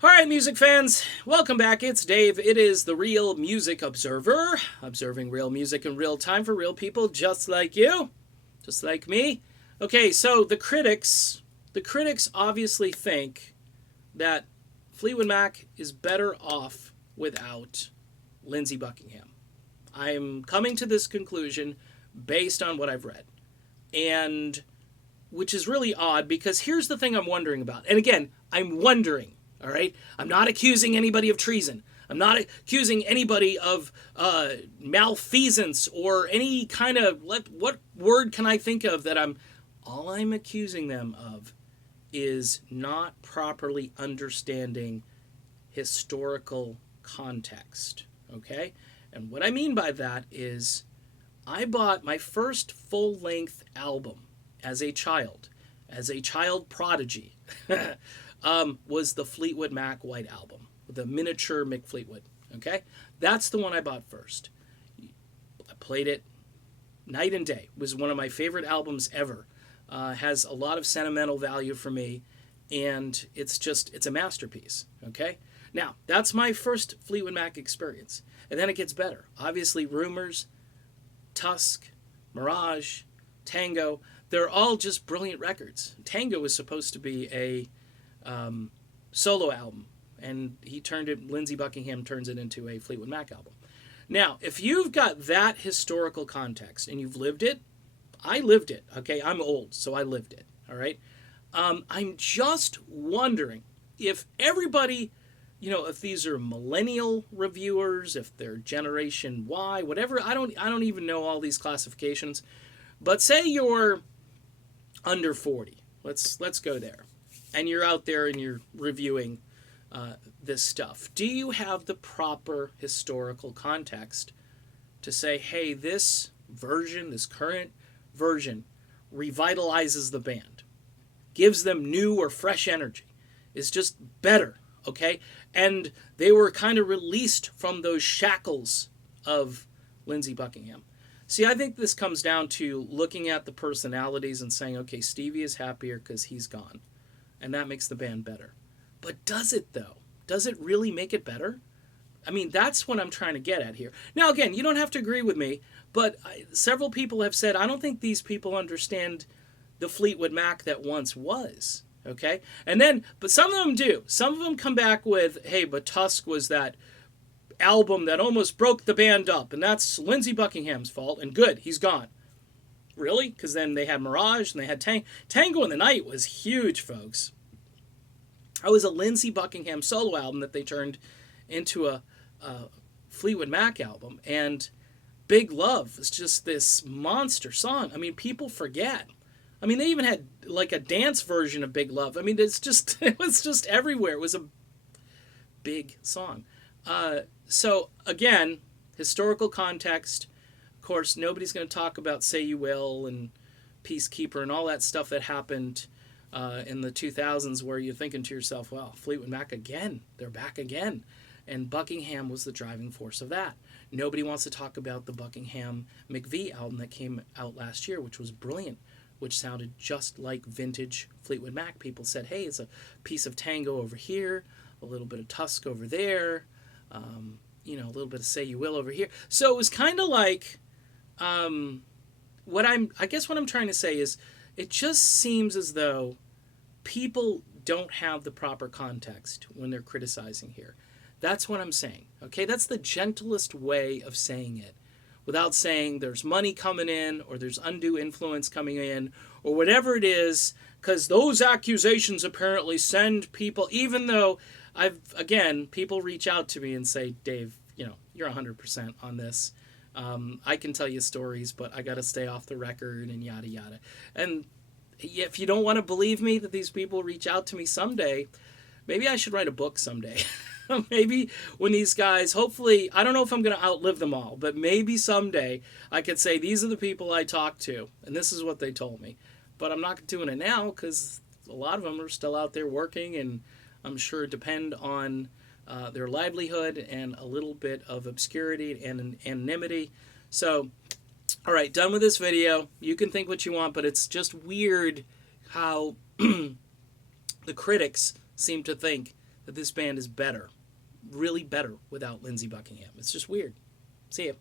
All right, music fans, welcome back. It's Dave. It is the Real Music Observer, observing real music in real time for real people just like you, just like me. Okay, so the critics obviously think that Fleetwood Mac is better off without Lindsey Buckingham. I'm coming to this conclusion based on what I've read. And which is really odd because here's the thing I'm wondering about. And again, I'm wondering, all right? I'm not accusing anybody of treason. I'm not accusing anybody of malfeasance or any kind of, what word can I think of that all I'm accusing them of is not properly understanding historical context, okay? And what I mean by that is I bought my first full-length album as a child prodigy, was the Fleetwood Mac White Album, the miniature Mick Fleetwood. Okay, that's the one I bought first. I played it night and day. It was one of my favorite albums ever. Has a lot of sentimental value for me, and it's a masterpiece. Okay, now that's my first Fleetwood Mac experience, and then it gets better. Obviously, Rumors, Tusk, Mirage, Tango. They're all just brilliant records. Tango was supposed to be a solo album, and Lindsey Buckingham turns it into a Fleetwood Mac album. Now, if you've got that historical context and you've lived it, I lived it, okay? I'm old, so I lived it, all right? I'm just wondering if everybody, if these are millennial reviewers, if they're Generation Y, whatever, I don't even know all these classifications, but say you're under 40. Let's go there. And you're out there and you're reviewing this stuff. Do you have the proper historical context to say, hey, this current version, revitalizes the band, gives them new or fresh energy, is just better, okay? And they were kind of released from those shackles of Lindsey Buckingham. See, I think this comes down to looking at the personalities and saying, okay, Stevie is happier because he's gone. And that makes the band better. But does it, though? Does it really make it better? I mean, that's what I'm trying to get at here. Now, again, you don't have to agree with me, but several people have said, I don't think these people understand the Fleetwood Mac that once was. Okay? But some of them do. Some of them come back with, hey, but Tusk was that album that almost broke the band up, and that's Lindsey Buckingham's fault, and good, he's gone. Really? Because then they had Mirage, and they had Tango in the Night was huge, folks. That was a Lindsey Buckingham solo album that they turned into a Fleetwood Mac album, and Big Love is just this monster song. I mean, people forget. I mean, they even had like a dance version of Big Love. I mean, it was just everywhere. It was a big song. So, again, historical context. Of course, nobody's going to talk about Say You Will and Peacekeeper and all that stuff that happened in the 2000s where you're thinking to yourself, well, Fleetwood Mac again. They're back again. And Buckingham was the driving force of that. Nobody wants to talk about the Buckingham McVie album that came out last year, which was brilliant, which sounded just like vintage Fleetwood Mac. People said, hey, it's a piece of Tango over here, a little bit of Tusk over there, a little bit of Say You Will over here. So it was kind of like, what I'm trying to say is, it just seems as though people don't have the proper context when they're criticizing here. That's what I'm saying, okay? That's the gentlest way of saying it, without saying there's money coming in or there's undue influence coming in or whatever it is, because those accusations apparently send people, even though people reach out to me and say, Dave, you're 100% on this. I can tell you stories, but I got to stay off the record and yada, yada. And if you don't want to believe me that these people reach out to me someday, maybe I should write a book someday. Maybe when these guys, hopefully, I don't know if I'm going to outlive them all, but maybe someday I could say, these are the people I talked to, and this is what they told me. But I'm not doing it now because a lot of them are still out there working, and I'm sure depend on their livelihood and a little bit of obscurity and anonymity. So, all right, done with this video. You can think what you want, but it's just weird how the critics seem to think that this band is better, really better, without Lindsey Buckingham. It's just weird. See ya.